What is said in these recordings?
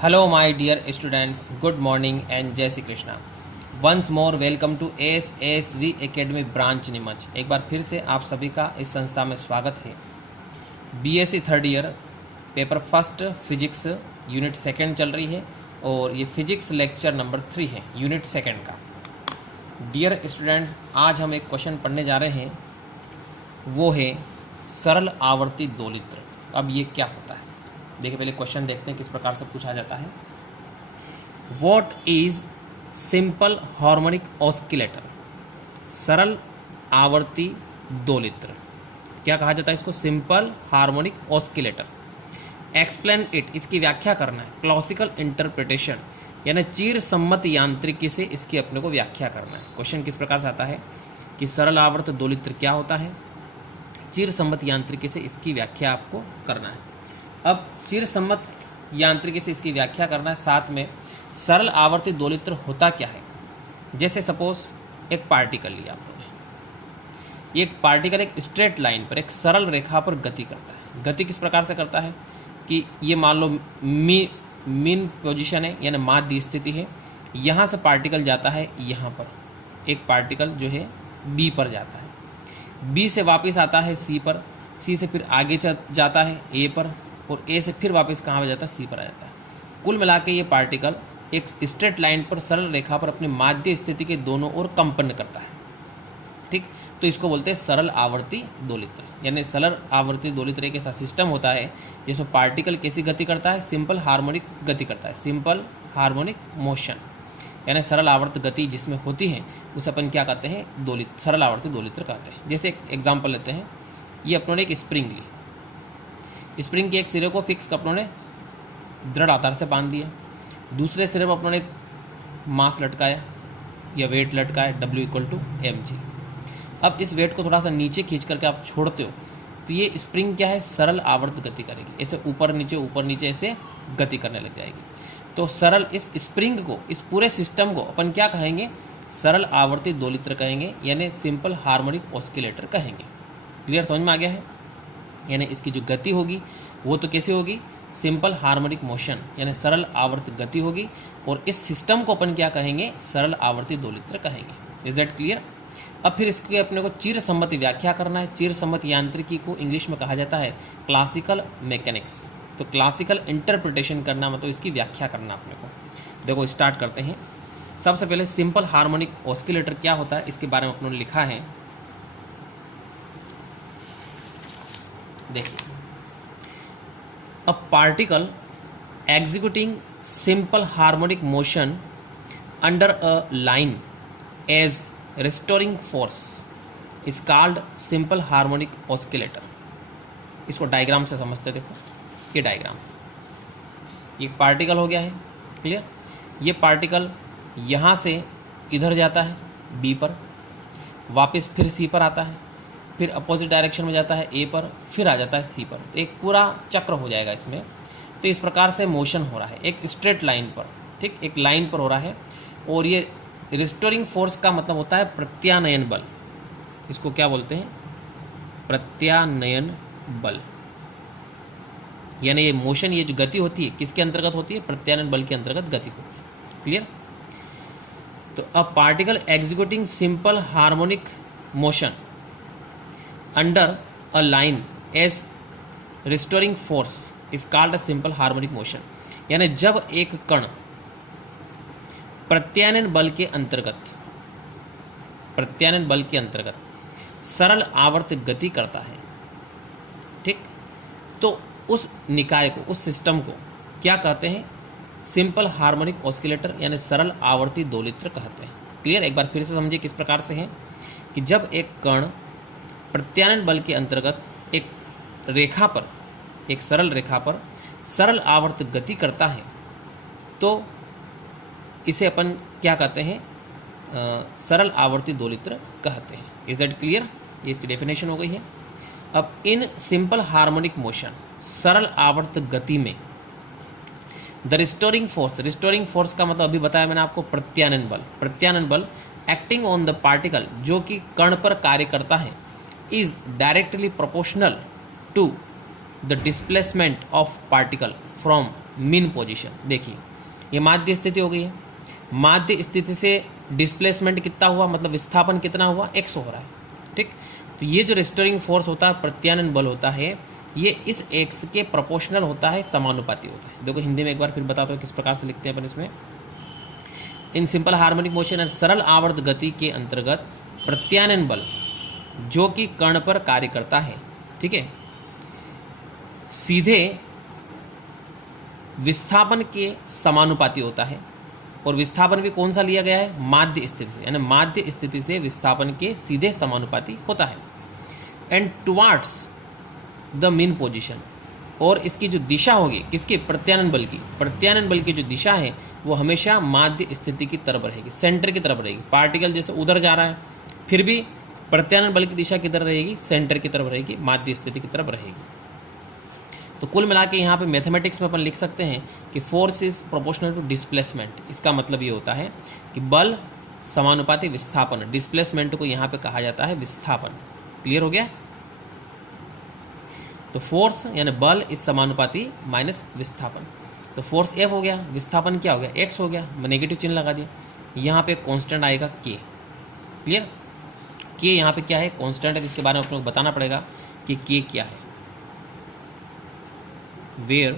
Hello, my dear students. Good morning and जय Shri Krishna. Once more welcome to ASASV Academy branch Neemuch. एक बार फिर से आप सभी का इस संस्था में स्वागत है. BSc third year paper first physics unit second चल रही है और ये फिजिक्स लेक्चर नंबर 3 है यूनिट सेकंड का. डियर स्टूडेंट्स, आज हम एक क्वेश्चन पढ़ने जा रहे हैं, वो है सरल आवर्ती दोलित्र. अब ये क्या होता है देखिए, पहले क्वेश्चन देखते हैं किस प्रकार से पूछा जाता है. What is simple harmonic oscillator. सरल आवर्ती दोलित्र क्या कहा जाता है इसको? Simple harmonic oscillator. Explain it, इसकी व्याख्या करना है. क्लासिकल इंटरप्रिटेशन यानी चीर सम्मत यांत्रिकी से इसकी अपने को व्याख्या करना है. क्वेश्चन किस प्रकार से आता है कि सरल आवर्त दोलित्र क्या होता है, चीर सम्मत यांत्रिकी से इसकी व्याख्या आपको करना है. अब चीर सम्मत यांत्रिकी से इसकी व्याख्या करना है, साथ में सरल आवर्ती दोलित्र होता क्या है. जैसे सपोज एक पार्टिकल लिया आप लोगों ने, एक पार्टिकल एक स्ट्रेट लाइन पर एक सरल रेखा पर गति करता है. गति किस प्रकार से करता है कि ये मान लो मीन पोजीशन है यानी माध्य स्थिति है. यहाँ से पार्टिकल जाता है, यहाँ पर एक पार्टिकल जो है बी पर जाता है, बी से वापस आता है सी पर, सी से फिर आगे जाता है ए पर, और ए से फिर वापस कहाँ पर जाता है, सी पर आ जाता है. कुल मिला के ये पार्टिकल एक स्ट्रेट लाइन पर सरल रेखा पर अपनी माध्य स्थिति के दोनों ओर कंपन करता है. ठीक, तो इसको बोलते हैं सरल आवर्ती दोलित्र. यानी सरल आवर्ती दोलित्र एक ऐसा सिस्टम होता है जिसमें पार्टिकल कैसी गति करता है, सिंपल हार्मोनिक गति करता है, सिंपल हार्मोनिक मोशन. यानी सरल आवर्त गति जिसमें होती है उसे अपन क्या कहते हैं, दोलित्र, सरल आवर्ती दोलित्र कहते हैं. जैसे एक एग्जाम्पल लेते हैं, ये अपनों ने एक स्प्रिंग ली, स्प्रिंग के एक सिरे को फिक्स अपनों ने दृढ़ आधार से बांध दिया, दूसरे सिरे पर अपनों ने मास लटकाया या वेट लटकाया, W=mg. अब इस वेट को थोड़ा सा नीचे खींच करके आप छोड़ते हो तो ये स्प्रिंग क्या है, सरल आवर्त गति करेगी. ऐसे ऊपर नीचे ऐसे गति करने लग जाएगी. तो सरल इस स्प्रिंग को, इस पूरे सिस्टम को अपन क्या कहेंगे, सरल आवर्ती दोलित्र कहेंगे, यानी सिंपल हार्मोनिक ऑस्किलेटर कहेंगे. क्लियर, समझ में आ गया है. यानी इसकी जो गति होगी वो तो कैसे होगी, सिंपल हार्मोनिक मोशन यानी सरल आवर्त गति होगी, और इस सिस्टम को अपन क्या कहेंगे, सरल आवर्ती दोलित्र कहेंगे. Is that clear. अब फिर इसके अपने को चीर सम्मति व्याख्या करना है. चीर सम्मत यांत्रिकी को इंग्लिश में कहा जाता है क्लासिकल मैकेनिक्स. तो क्लासिकल इंटरप्रिटेशन करना मतलब इसकी व्याख्या करना अपने को. देखो स्टार्ट करते हैं. सबसे पहले सिंपल हार्मोनिक ऑस्किलेटर क्या होता है इसके बारे में अपनों ने लिखा है. देखिए, a particle executing simple harmonic motion under a line as restoring force is called simple harmonic oscillator. इसको डायग्राम से समझते. देखो ये डायग्राम, ये पार्टिकल हो गया है. क्लियर. ये पार्टिकल यहाँ से इधर जाता है बी पर, वापस फिर सी पर आता है, फिर अपोजिट डायरेक्शन में जाता है ए पर, फिर आ जाता है सी पर. एक पूरा चक्र हो जाएगा इसमें. तो इस प्रकार से मोशन हो रहा है एक स्ट्रेट लाइन पर. ठीक, एक लाइन पर हो रहा है. और ये रिस्टोरिंग फोर्स का मतलब होता है प्रत्यानयन बल. इसको क्या बोलते हैं, प्रत्यानयन बल. यानी ये मोशन, ये जो गति होती है किसके अंतर्गत होती है, प्रत्यानयन बल के अंतर्गत गति होती है. क्लियर. तो a particle executing simple harmonic motion under a line as restoring force is called a simple harmonic motion. यानी जब एक कण प्रत्यानयन बल के अंतर्गत सरल आवर्त गति करता है, ठीक, तो उस निकाय को, उस सिस्टम को क्या कहते हैं, सिंपल हार्मोनिक ऑस्किलेटर यानी सरल आवर्ती दोलित्र कहते हैं. क्लियर. एक बार फिर से समझिए किस प्रकार से है कि जब एक कण प्रत्यानयन बल के अंतर्गत एक रेखा पर, एक सरल रेखा पर सरल आवर्त गति करता है तो इसे अपन क्या कहते हैं, सरल आवर्ती दोलित्र कहते हैं. Is that clear. ये इसकी डेफिनेशन हो गई है. अब इन सिंपल हार्मोनिक मोशन, सरल आवर्त गति में द रिस्टोरिंग फोर्स का मतलब अभी बताया मैंने आपको, प्रत्यानयन बल एक्टिंग ऑन द पार्टिकल, जो कि कण पर कार्य करता है, is directly proportional to the displacement of particle from mean position. देखिए ये माध्य स्थिति हो गई है, माध्य स्थिति से डिस्प्लेसमेंट कितना हुआ, मतलब विस्थापन कितना हुआ, x हो रहा है। ठीक, तो ये जो रेस्टोरिंग फोर्स होता है, प्रत्यानयन बल होता है, ये इस x के प्रोपोर्शनल होता है, समानुपाती होता है। देखो हिंदी में एक बार फिर बताता हूँ किस प्रकार से लिखते हैं अपन इसमें। इन सिंपल हार्मोनिक मोशन और सरल आवर्त गति के अंतर्गत प्रत्यानयन बल जो कि कण पर कार्य करता है, ठीक है, सीधे विस्थापन के समानुपाती होता है। और विस्थापन भी कौन सा लिया गया है, माध्य स्थिति से, यानी माध्य स्थिति से विस्थापन के सीधे समानुपाती होता है। And towards the mean position, और इसकी जो दिशा होगी किसकी, प्रत्यानयन बल की, प्रत्यानयन बल की जो दिशा है वो हमेशा माध्य स्थिति की तरफ रहेगी, सेंटर की तरफ रहेगी। पार्टिकल जैसे उधर जा रहा है, फिर भी प्रत्यानयन बल की दिशा किधर रहेगी, सेंटर की तरफ रहेगी, माध्य स्थिति की तरफ रहेगी। तो कुल मिला के यहाँ पे मैथमेटिक्स में अपन लिख सकते हैं कि force is proportional to displacement. इसका मतलब ये होता है कि बल समानुपाती विस्थापन, डिस्प्लेसमेंट को यहाँ पे कहा जाता है विस्थापन। क्लियर हो गया। तो फोर्स यानी बल इज समानुपाती माइनस विस्थापन। तो फोर्स F हो गया, विस्थापन क्या हो गया, x हो गया, मैं नेगेटिव चिन्ह लगा दिया। यहाँ पे कांस्टेंट आएगा k। क्लियर, k यहाँ पे क्या है, कांस्टेंट है, जिसके बारे में अपने को बताना पड़ेगा कि k क्या है। Where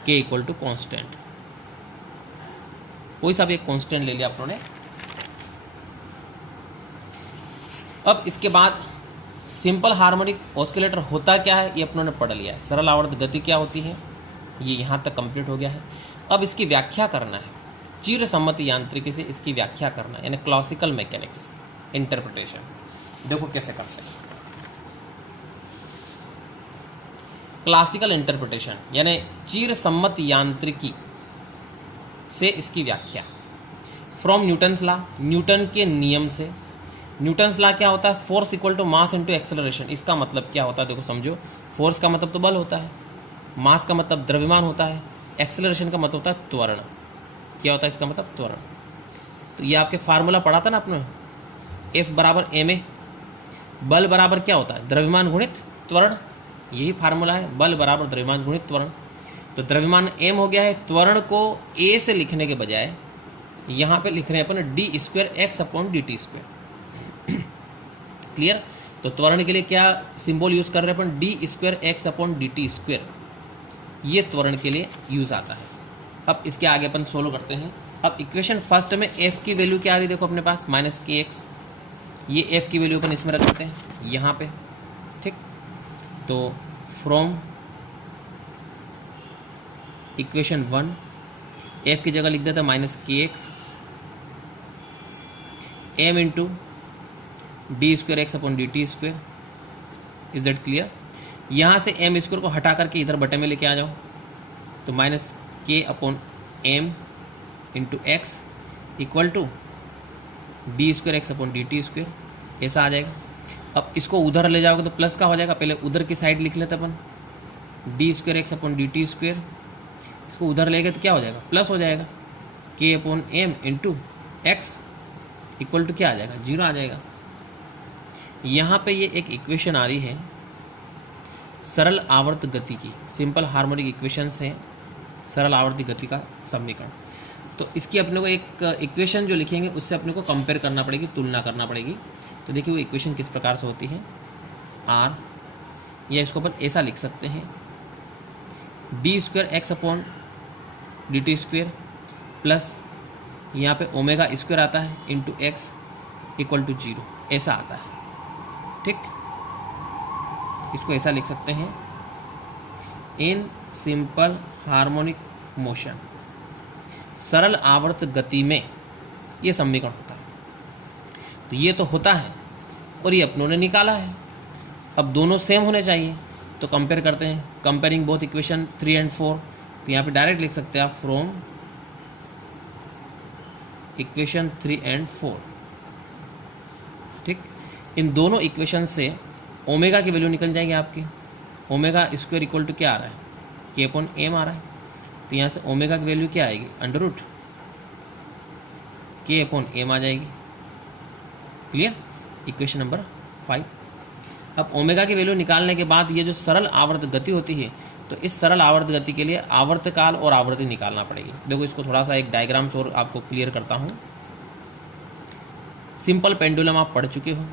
k equal to constant, कोई सा भी एक कांस्टेंट ले लिया आप लोगों ने। अब इसके बाद सिंपल हार्मोनिक ऑस्किलेटर होता क्या है ये अपनों ने पढ़ लिया है। सरल आवर्त गति क्या होती है ये यहाँ तक कंप्लीट हो गया है। अब इसकी व्याख्या करना है, चिर सम्मति यांत्रिकी से इसकी व्याख्या करना है, यानी क्लासिकल मैकेनिक्स इंटरप्रिटेशन। देखो कैसे करते हैं क्लासिकल इंटरप्रिटेशन, यानी चिर सम्मति यांत्रिकी से इसकी व्याख्या। फ्रॉम न्यूटन्स लॉ, न्यूटन के नियम से। न्यूटन्स लॉ क्या होता है, force equal to mass into acceleration. इसका मतलब क्या होता है, देखो समझो, फोर्स का मतलब तो बल होता है, मास का मतलब द्रव्यमान होता है, एक्सेलरेशन का मतलब होता है त्वरण। क्या होता है इसका मतलब, त्वरण। तो ये आपके फार्मूला पढ़ा था ना आपने, F बराबर ma, बल बराबर क्या होता है, द्रव्यमान गुणित त्वरण। यही फार्मूला है, बल बराबर द्रव्यमान गुणित त्वरण। तो द्रव्यमान m हो गया है, त्वरण को a से लिखने के बजाय यहाँ पे लिख रहे हैं अपन d square x upon dt square. Clear. तो त्वरण के लिए क्या सिंबल यूज़ कर रहे हैं अपन, d square x upon dt square, ये त्वरण के लिए यूज़ आता है। अब इसके आगे अपन सोल्व करते हैं। अब इक्वेशन फर्स्ट में f की वैल्यू क्या आ रही है, देखो अपने पास माइनस kx, ये f की वैल्यू अपन इसमें रख देते हैं यहाँ पे। ठीक, तो फ्रॉम इक्वेशन 1 f की जगह लिख देता है minus kx m into D square x upon d t square. Is that clear. यहाँ से एम स्क्वायर को हटा करके इधर बटे में लेके आ जाओ, तो minus k upon m into x equal to d square x upon d t square, ऐसा आ जाएगा। अब इसको उधर ले जाओगे तो प्लस का हो जाएगा, पहले उधर की साइड लिख लेते अपन, d square x upon d t square. इसको उधर ले गए तो क्या हो जाएगा, प्लस हो जाएगा, k upon m into x equal to क्या आ जाएगा, 0 आ जाएगा। यहाँ पे ये एक इक्वेशन आ रही है सरल आवर्त गति की, सिंपल हार्मोनिक इक्वेशन से सरल आवर्त गति का समीकरण। तो इसकी अपने को एक इक्वेशन जो लिखेंगे उससे अपने को कंपेयर करना पड़ेगी, तुलना करना पड़ेगी। तो देखिए वो इक्वेशन किस प्रकार से होती है, आर, या इसको अपन ऐसा लिख सकते हैं, D square x upon d t square plus यहाँ पे ओमेगा स्क्वायर आता है इंटू एक्स इक्वल टू 0, ऐसा आता है। ठीक, इसको ऐसा लिख सकते हैं, इन सिंपल हार्मोनिक मोशन, सरल आवर्त गति में ये समीकरण होता है। तो ये तो होता है और ये अपनों ने निकाला है। अब दोनों सेम होने चाहिए, तो कंपेयर करते हैं, कंपेयरिंग बोथ इक्वेशन 3 एंड 4। तो यहाँ पे डायरेक्ट लिख सकते हैं आप फ्रॉम इक्वेशन 3 एंड 4। ठीक, इन दोनों इक्वेशन से ओमेगा की वैल्यू निकल जाएगी आपकी। ओमेगा स्क्वायर इक्वल टू क्या आ रहा है, के अपॉन एम आ रहा है। तो यहाँ से ओमेगा की वैल्यू क्या आएगी, अंडर रूट के अपॉन एम आ जाएगी। Clear, equation number 5। अब ओमेगा की वैल्यू निकालने के बाद ये जो सरल आवर्त गति होती है तो इस सरल आवर्त गति के लिए आवर्तकाल और आवृत्ति निकालना पड़ेगी। देखो इसको थोड़ा सा एक डायग्राम से और आपको क्लियर करता हूँ। सिंपल पेंडुलम आप पढ़ चुके हो,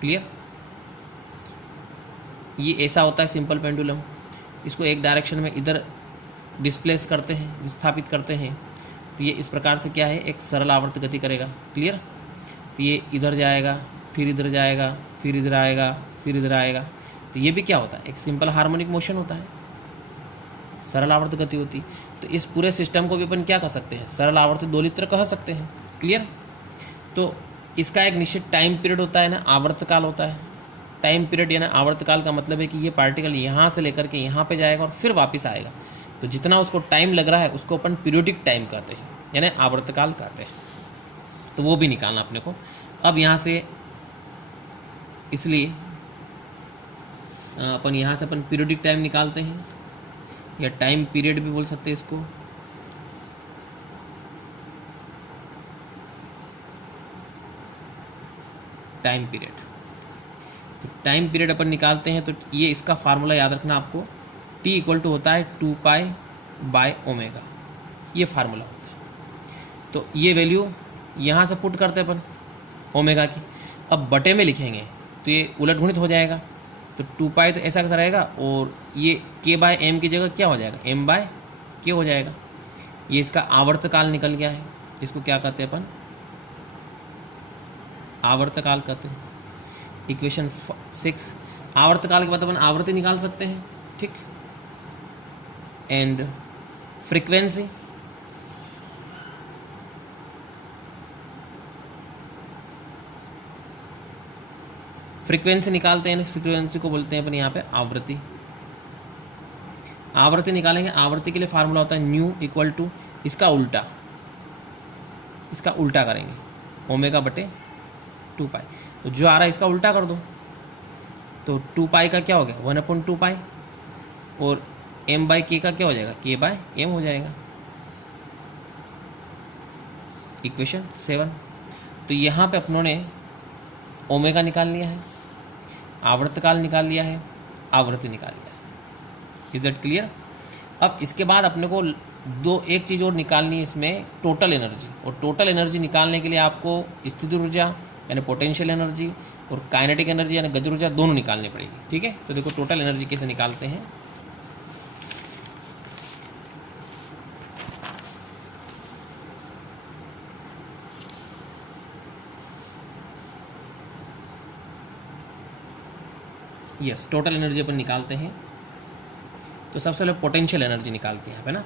क्लियर। ये ऐसा होता है सिंपल पेंडुलम। इसको एक डायरेक्शन में इधर डिस्प्लेस करते हैं, विस्थापित करते हैं, तो ये इस प्रकार से क्या है, एक सरल आवर्त गति करेगा, क्लियर। तो ये इधर जाएगा, फिर इधर जाएगा, फिर इधर आएगा, फिर इधर आएगा। तो ये भी क्या होता है, एक सिंपल हार्मोनिक मोशन होता है, सरल आवर्त गति होती। तो इस पूरे सिस्टम को भी अपन क्या कह सकते हैं, सरल आवर्त दोलित्र कह सकते हैं, क्लियर। तो इसका एक निश्चित टाइम पीरियड होता है ना, आवर्तकाल होता है। टाइम पीरियड यानी आवर्तकाल का मतलब है कि ये पार्टिकल यहाँ से लेकर के यहाँ पे जाएगा और फिर वापस आएगा। तो जितना उसको टाइम लग रहा है उसको अपन पीरियोडिक टाइम कहते हैं, यानी आवर्तकाल कहते हैं। तो वो भी निकालना अपने को। अब यहाँ से इसलिए अपन यहाँ से अपन पीरियोडिक टाइम निकालते हैं, या टाइम पीरियड भी बोल सकते हैं इसको। टाइम पीरियड, तो टाइम पीरियड अपन निकालते हैं। तो ये इसका फार्मूला याद रखना आपको, T = होता है 2π/ω, ये फार्मूला होता है। तो ये वैल्यू यहाँ से पुट करते हैं अपन ओमेगा की। अब बटे में लिखेंगे तो ये उलट गुणित हो जाएगा। तो 2π तो ऐसा कैसा रहेगा, और ये k/m की जगह क्या हो जाएगा, m/k हो जाएगा। ये इसका आवर्तकाल निकल गया है। इसको क्या कहते हैं अपन, आवर्तकाल कहते हैं। इक्वेशन 6, आवर्तकाल के बाद अपन आवृत्ति निकाल सकते हैं, ठीक। एंड फ्रीक्वेंसी, फ्रीक्वेंसी निकालते हैं। फ्रीक्वेंसी को बोलते हैं अपन यहाँ पे आवृत्ति। आवृत्ति निकालेंगे, आवृत्ति के लिए फार्मूला होता है न्यू = इसका उल्टा, इसका उल्टा करेंगे ω/2π। तो जो आ रहा है इसका उल्टा कर दो, तो 2π का क्या हो गया 1/2π, और m/k का क्या हो जाएगा k/m हो जाएगा। इक्वेशन 7। तो यहाँ पे अपनों ने ओमेगा निकाल लिया है, आवर्तकाल निकाल लिया है, आवृत्ति निकाल लिया है। Is that clear. अब इसके बाद अपने को एक चीज़ और निकालनी है इसमें, टोटल एनर्जी। और टोटल एनर्जी निकालने के लिए आपको स्थिति ऊर्जा यानी पोटेंशियल एनर्जी और काइनेटिक एनर्जी यानी गति ऊर्जा दोनों निकालनी पड़ेगी, ठीक है। तो देखो टोटल एनर्जी कैसे निकालते हैं। यस, टोटल एनर्जी अपन निकालते हैं। तो सबसे पहले पोटेंशियल एनर्जी निकालते हैं यहाँ पे ना।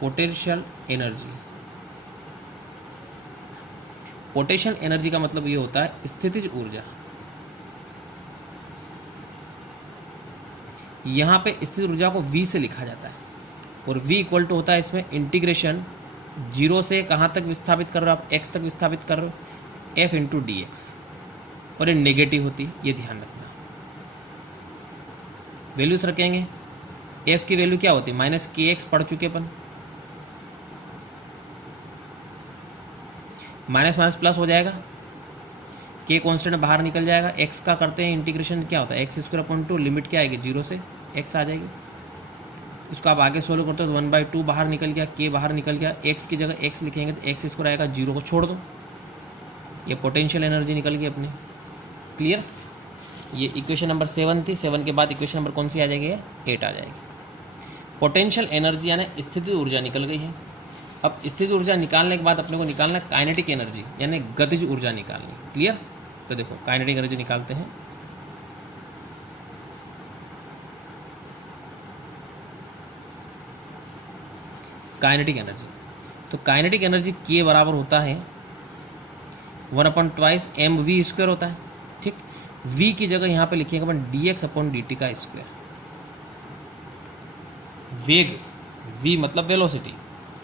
पोटेंशियल एनर्जी, पोटेंशियल एनर्जी का मतलब ये होता है स्थितिज ऊर्जा। यहाँ पे स्थितिज ऊर्जा को V से लिखा जाता है, और V = होता है इसमें इंटीग्रेशन 0 से कहाँ तक विस्थापित कर रहे हो आप, x तक विस्थापित कर रहे हो, F × dx। और ये नेगेटिव होती, ये ध्यान रखना। वैल्यूज रखेंगे, F की वैल्यू क्या होती है -kx पढ़ चुके अपन, माइनस माइनस प्लस हो जाएगा, k कांस्टेंट बाहर निकल जाएगा। x का करते हैं इंटीग्रेशन, क्या होता है x²/2, लिमिट क्या आएगी 0 से x आ जाएगी। इसको आप आगे सोल्व करते हो तो 1/2 बाहर निकल गया, k बाहर निकल गया, x की जगह x लिखेंगे तो x² आएगा, 0 को छोड़ दो। ये पोटेंशियल एनर्जी निकल गई अपनी, क्लियर। ये इक्वेशन नंबर 7 थी। 7 के बाद इक्वेशन नंबर कौन सी आ जाएगी, 8 आ जाएगी। पोटेंशियल एनर्जी यानी स्थितिज ऊर्जा निकल गई है। अब स्थितिज ऊर्जा निकालने के बाद अपने को निकालना काइनेटिक एनर्जी यानी गतिज ऊर्जा निकालनी, क्लियर। तो देखो काइनेटिक एनर्जी निकालते हैं। काइनेटिक एनर्जी, तो काइनेटिक एनर्जी k बराबर होता है 1/2 mv² होता है, ठीक। v की जगह यहाँ पे लिखिएगा अपन dx/dt का स्क्वायर। वेग, v मतलब वेलोसिटी,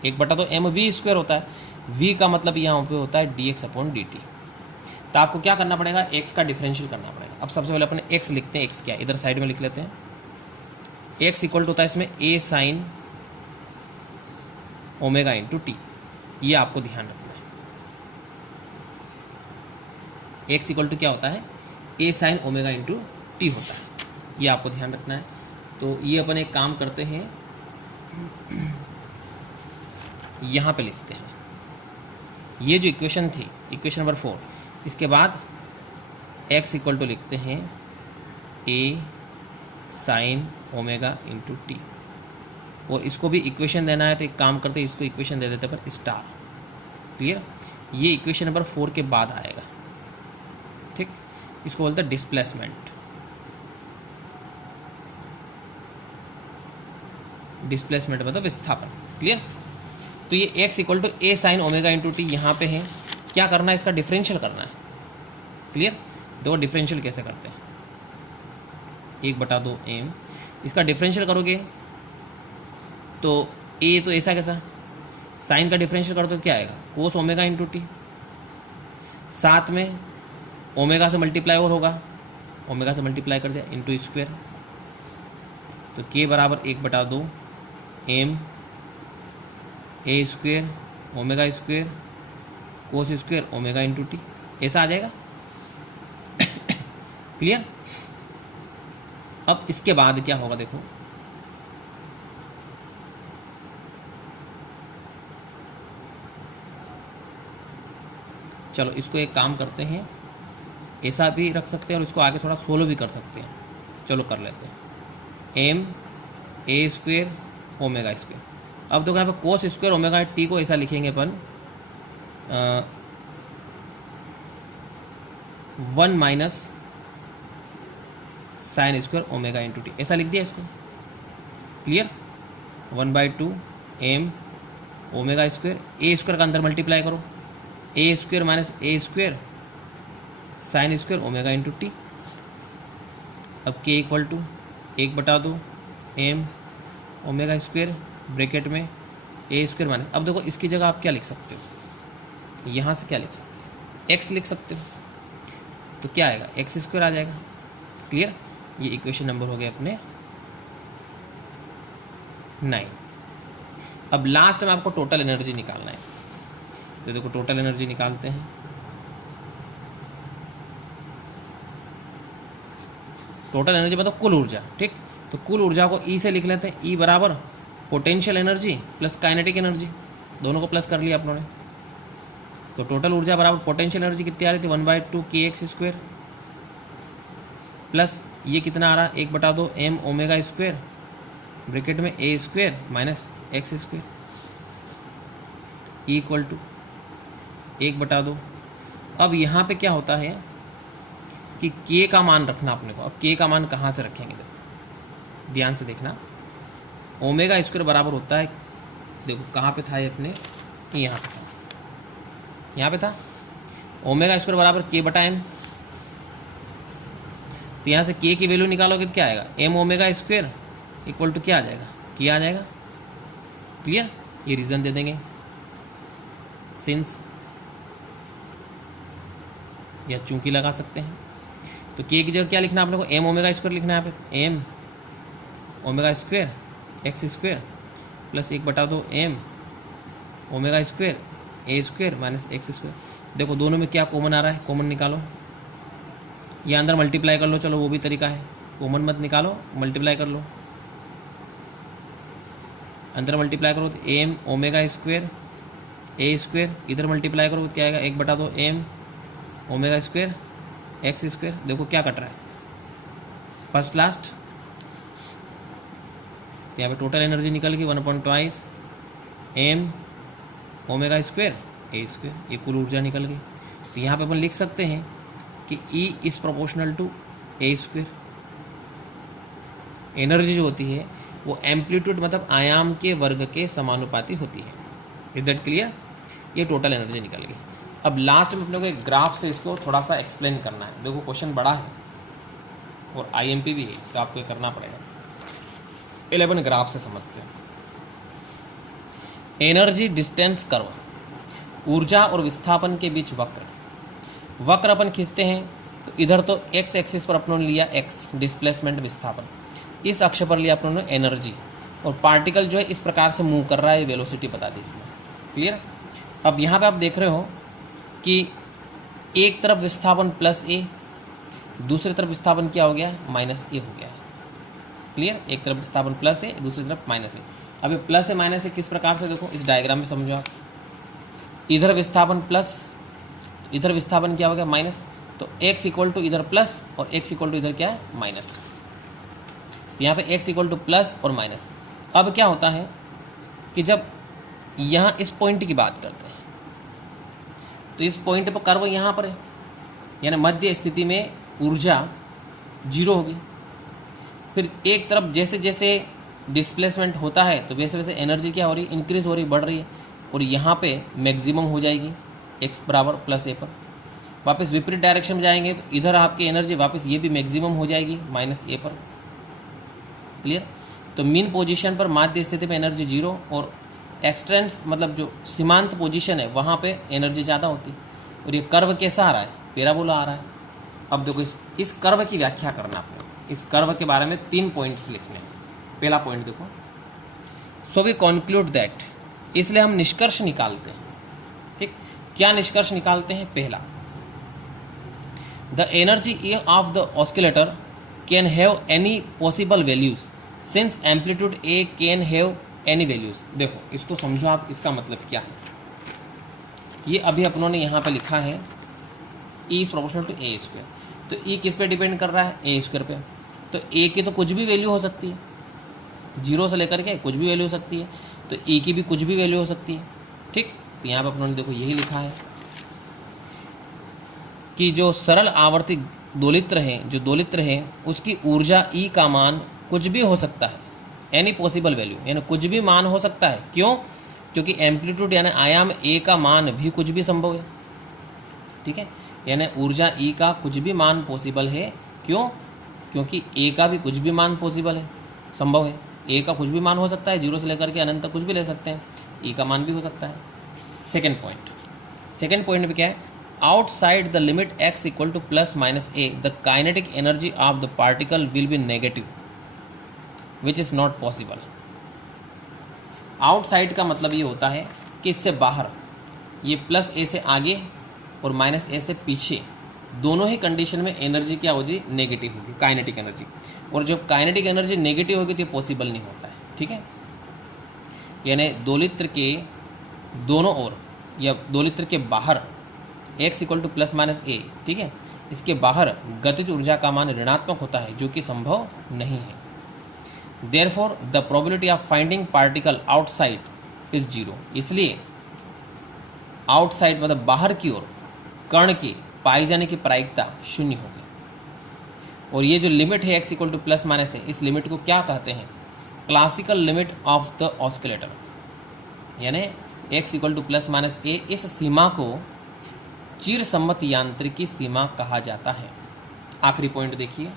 1/2 mv² होता है। v का मतलब यहाँ पे होता है dx/dt। तो आपको क्या करना पड़ेगा, x का डिफरेंशियल करना पड़ेगा। अब सबसे पहले अपने x लिखते हैं, x क्या है इधर साइड में लिख लेते हैं। x = होता है इसमें a sin ω × t, ये आपको ध्यान रखना है। x = क्या होता है ए साइन ओमेगा इंटू टी होता है, ये आपको ध्यान रखना है। तो ये अपन एक काम करते हैं, यहाँ पे लिखते हैं ये जो इक्वेशन थी, इक्वेशन नंबर 4, इसके बाद x इक्वल टू लिखते हैं ए साइन ओमेगा इंटू टी, और इसको भी इक्वेशन देना है तो एक काम करते हैं, इसको इक्वेशन दे देते पर स्टार। क्लियर? ये इक्वेशन नंबर 4 के बाद आएगा, ठीक। इसको बोलते हैं डिस्प्लेसमेंट। डिस्प्लेसमेंट मतलब विस्थापन। क्लियर? तो ये x equal to a sine omega into t यहाँ पे है, क्या करना है, इसका डिफरेंशियल करना है। क्लियर? देखो डिफरेंशियल कैसे करते हैं, 1/2 m, इसका डिफरेंशियल करोगे तो a तो ऐसा कैसा, साइन का डिफरेंशियल करो तो क्या आएगा, कोस ओमेगा इंटू टी, साथ में ओमेगा से मल्टीप्लाई और होगा, ओमेगा से मल्टीप्लाई कर दिया इंटू स्क्वायर, तो k बराबर 1/2 m a square omega square cos square omega into t, ऐसा आ जाएगा। क्लियर? अब इसके बाद क्या होगा देखो, चलो इसको एक काम करते हैं, ऐसा भी रख सकते हैं और इसको आगे थोड़ा सोलो भी कर सकते हैं। चलो कर लेते हैं, m a square omega square. अब देखो यहाँ पे कोस स्क्वायर ओमेगा टी को ऐसा लिखेंगे अपन 1 minus sine square omega into t, ऐसा लिख दिया इसको। Clear? 1/2 m omega square, a square का अंदर मल्टीप्लाई करो, a square minus a square sine square omega into t. अब k equal to 1/2 m omega square bracket में ए स्क्वायर माइनस, अब देखो इसकी जगह आप क्या लिख सकते हो, यहाँ से क्या लिख सकते हो, एक्स लिख सकते हो, तो क्या आएगा, एक्स स्क्वायर आ जाएगा। क्लियर? ये इक्वेशन नंबर हो गए अपने 9। अब लास्ट में आपको टोटल एनर्जी निकालना है इसका, तो देखो टोटल एनर्जी निकालते हैं। टोटल एनर्जी मतलब कुल ऊर्जा, ठीक। तो कुल ऊर्जा को ई से लिख लेते हैं, ई बराबर potential energy plus kinetic energy, दोनों को प्लस कर लिया अपनों ने। तो टोटल ऊर्जा बराबर पोटेंशियल एनर्जी कितनी आ रही थी, 1/2 kx स्क्वायर प्लस ये कितना आ रहा है, 1/2 m ओमेगा स्क्वायर ब्रैकेट में a square minus x square equal to 1/2। अब यहाँ पे क्या होता है कि k का मान रखना अपने को। अब k का मान कहाँ से रखेंगे, देखो ध्यान से देखना, ओमेगा स्क्वायर बराबर होता है, देखो कहाँ पे था ये अपने, यहाँ पे था, यहाँ पे था, ओमेगा स्क्वायर बराबर k/m। तो यहाँ से k की वैल्यू निकालोगे तो क्या आएगा, m omega square equal to क्या आ जाएगा, k आ जाएगा। क्लियर? ये रीज़न दे देंगे, सिंस या चूंकि लगा सकते हैं। तो k की जगह क्या लिखना है आप लोगों को, m ओमेगा स्क्वायर लिखना है यहाँ पे, m omega square x square plus 1/2 m omega square a square minus x square. देखो दोनों में क्या कॉमन आ रहा है, कॉमन निकालो, या अंदर मल्टीप्लाई कर लो, चलो वो भी तरीका है, कॉमन मत निकालो, मल्टीप्लाई कर लो, अंदर मल्टीप्लाई करो तो m omega square a square, इधर मल्टीप्लाई करो तो क्या आएगा, 1/2 m omega square x square. देखो क्या कट रहा है, फर्स्ट लास्ट, तो यहाँ पे टोटल एनर्जी निकल गई 1/2 m omega square a square, ये कुल ऊर्जा निकल गई। तो यहाँ पे अपन लिख सकते हैं कि E is proportional to a square. Energy जो होती है वो एम्पलीट्यूड मतलब आयाम के वर्ग के समानुपाती होती है। Is that clear? ये टोटल एनर्जी निकल गई। अब लास्ट में अपने को एक ग्राफ से इसको थोड़ा सा एक्सप्लेन करना है। देखो क्वेश्चन बड़ा है और IMP भी है, तो आपको ये करना पड़ेगा। 11 ग्राफ से समझते हैं। एनर्जी डिस्टेंस कर्व, ऊर्जा और विस्थापन के बीच वक्र अपन खींचते हैं। तो इधर तो x एक्सिस पर अपनों ने लिया x डिस्प्लेसमेंट विस्थापन, इस अक्ष पर लिया अपनों ने एनर्जी, और पार्टिकल जो है इस प्रकार से मूव कर रहा है, वेलोसिटी बता दी इसमें। क्लियर? अब यहाँ पे आप देख रहे हो कि एक तरफ विस्थापन प्लस a, दूसरी तरफ विस्थापन क्या हो गया है, माइनस ए हो गया है। क्लियर, एक तरफ विस्थापन प्लस है, दूसरी तरफ माइनस है। अब ये प्लस है माइनस है किस प्रकार से देखो, इस डायग्राम में समझो आप। इधर विस्थापन प्लस, इधर विस्थापन क्या हो गया माइनस, तो x इक्वल टू इधर प्लस और x इक्वल टू इधर क्या है माइनस। यहाँ पे x इक्वल टू प्लस और माइनस। अब क्या होता है कि जब यहाँ इस पॉइंट की बात करते हैं तो इस पॉइंट पर कर्व यहाँ पर है, यानी मध्य स्थिति में ऊर्जा जीरो होगी। फिर एक तरफ जैसे जैसे डिस्प्लेसमेंट होता है तो वैसे वैसे एनर्जी क्या हो रही है, इंक्रीज हो रही, बढ़ रही है, और यहाँ पे मैक्सिमम हो जाएगी x बराबर प्लस ए पर। वापस विपरीत डायरेक्शन में जाएंगे तो इधर आपकी एनर्जी वापस ये भी मैक्सिमम हो जाएगी माइनस ए पर। क्लियर, तो मीन पोजीशन पर माध्य स्थिति में एनर्जी जीरो और एक्सटेंस मतलब जो सीमांत पोजीशन है वहाँ पे एनर्जी ज़्यादा होती है। और ये कर्व कैसा आ रहा है, पैराबोला आ रहा है। अब देखो इस कर्व की व्याख्या करना आपको, इस कर्व के बारे में 3 पॉइंट्स लिखने हैं। पहला पॉइंट देखो, सो वी कॉन्क्लूड दैट, इसलिए हम निष्कर्ष निकालते हैं। ठीक, क्या निष्कर्ष निकालते हैं, पहला the energy of the oscillator can have any possible values since amplitude A can have any values. देखो इसको समझो आप, इसका मतलब क्या है। ये अभी अपनों ने यहाँ पे लिखा है E is proportional to a square, तो E किस पे डिपेंड कर रहा है, ए स्क्वायर पे। तो ए की तो कुछ भी वैल्यू हो सकती है, जीरो से लेकर के कुछ भी वैल्यू हो सकती है, तो E की भी कुछ भी वैल्यू हो सकती है। ठीक, तो यहाँ पे अपनों ने देखो यही लिखा है कि जो सरल आवर्ती दोलित्र है, जो दोलित्र है उसकी ऊर्जा E का मान कुछ भी हो सकता है, एनी पॉसिबल वैल्यू, यानी कुछ भी मान हो सकता है। क्यों, क्योंकि एम्पलीट्यूड यानी आयाम ए का मान भी कुछ भी संभव है। ठीक है, यानी ऊर्जा ई का कुछ भी मान पॉसिबल है। क्यों, क्योंकि ए का भी कुछ भी मान पॉसिबल है, संभव है। ए का कुछ भी मान हो सकता है, जीरो से लेकर के अनंत तक कुछ भी ले सकते हैं, ई का मान भी हो सकता है। सेकेंड पॉइंट में क्या है, outside the limit x equal to plus minus A the kinetic energy of the particle will be negative which is not possible. Outside का मतलब ये होता है कि इससे बाहर, ये प्लस ए से आगे और माइनस ए से पीछे, दोनों ही कंडीशन में एनर्जी क्या होगी, नेगेटिव होगी, काइनेटिक एनर्जी। और जब काइनेटिक एनर्जी नेगेटिव होगी तो ये पॉसिबल नहीं होता है। ठीक है, यानी दोलित्र के दोनों ओर या दोलित्र के बाहर x equal to plus minus a, ठीक है, इसके बाहर गतिज ऊर्जा का मान ऋणात्मक होता है, जो कि संभव नहीं है। Therefore, the probability of finding particle outside is 0। इसलिए आउटसाइड मतलब बाहर की ओर कण के पाए जाने की प्रायिकता शून्य होगी। और ये जो लिमिट है x equal to plus minus है, इस लिमिट को क्या कहते हैं, classical limit of the oscillator, यानी x equal to plus minus a, इस सीमा को चिरसम्मत यांत्रिकी सीमा कहा जाता है। आखिरी पॉइंट देखिए,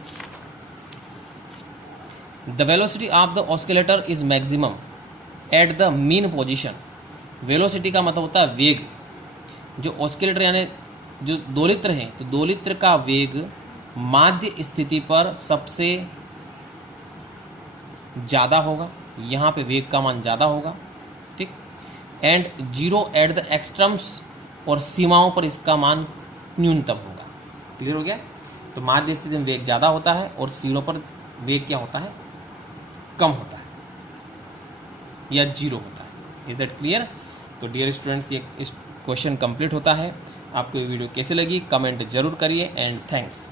the velocity of the oscillator is maximum at the mean position. Velocity का मतलब होता है वेग। जो ऑस्किलेटर यानी जो दोलित्र है, तो दोलित्र का वेग माध्य स्थिति पर सबसे ज़्यादा होगा, यहाँ पे वेग का मान ज़्यादा होगा। ठीक, एंड जीरो एट द एक्सट्रम्स, और सीमाओं पर इसका मान न्यूनतम होगा। क्लियर हो गया, तो माध्य स्थिति में वेग ज़्यादा होता है और सीरों पर वेग क्या होता है, कम होता है या जीरो होता है। Is that clear. तो डियर स्टूडेंट्स, ये इस क्वेश्चन कंप्लीट होता है। आपको ये वीडियो कैसे लगी कमेंट जरूर करिए, एंड थैंक्स।